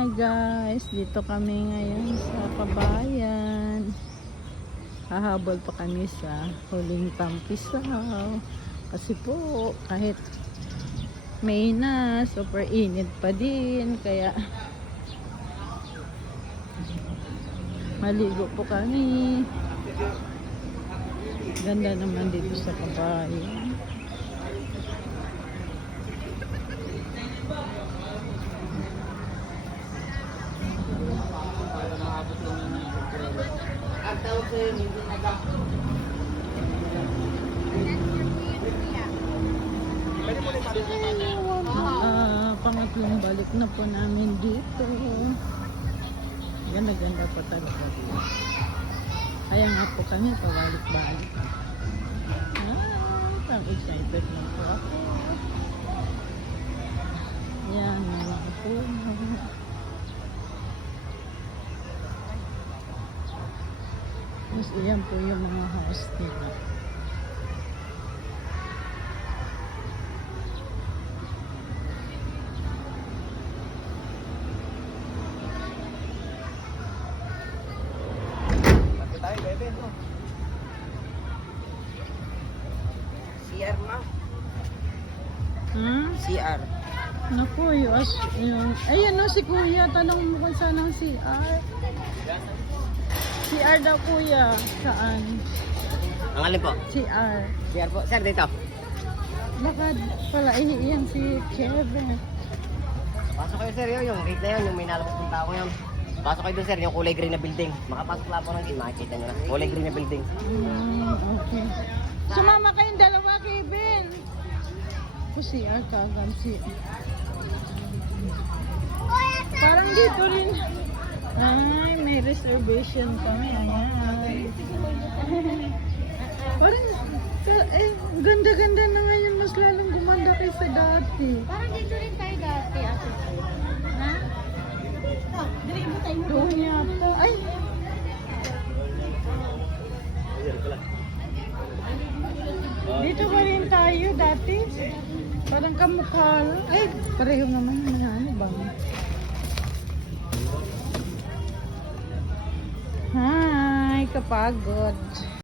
Hi guys, dito kami ngayon sa Kabayan. Hahabol pa kami sa huling tampisaw. Kasi po, kahit May na, super init pa din. Kaya, maligo po kami. Ganda naman dito sa Kabayan. Pangatlong balik na po namin dito. Ganda-ganda po talaga dito. Kaya nga po kami pabalik-balik. Pang excited na po ako. Yan, mga po. Tapos iyan po yung mga house nila. CR ma? CR. Naku, yung ayan no, si kuya. Tanong mo kung saan ang CR. CR daw kuya. Saan? Ang alin po? CR. CR po. Sir, dito. Lakad pala. Iyan si Kevin. Pasok kayo sir, yung gate na yun, yung may nalabas punta ako yun. Pasok kayo dun sir, yung kulay green na building. Makapasok lang po ng gate, makikita nyo na. Kulay green na building. Okay. Sumama kayong dalawa, Kevin. O CR kagam si. Parang dito rin. Ay, may reservation kami. Ayan. Parang, ganda-ganda na ngayon. Mas lalong gumanda kaysa dati. Parang dito rin tayo dati. Ha? Doon yata. Ay! Dito pa rin tayo dati. Parang kamukha lang. Ay, pareho naman. Ano ba? Hi, kapagod.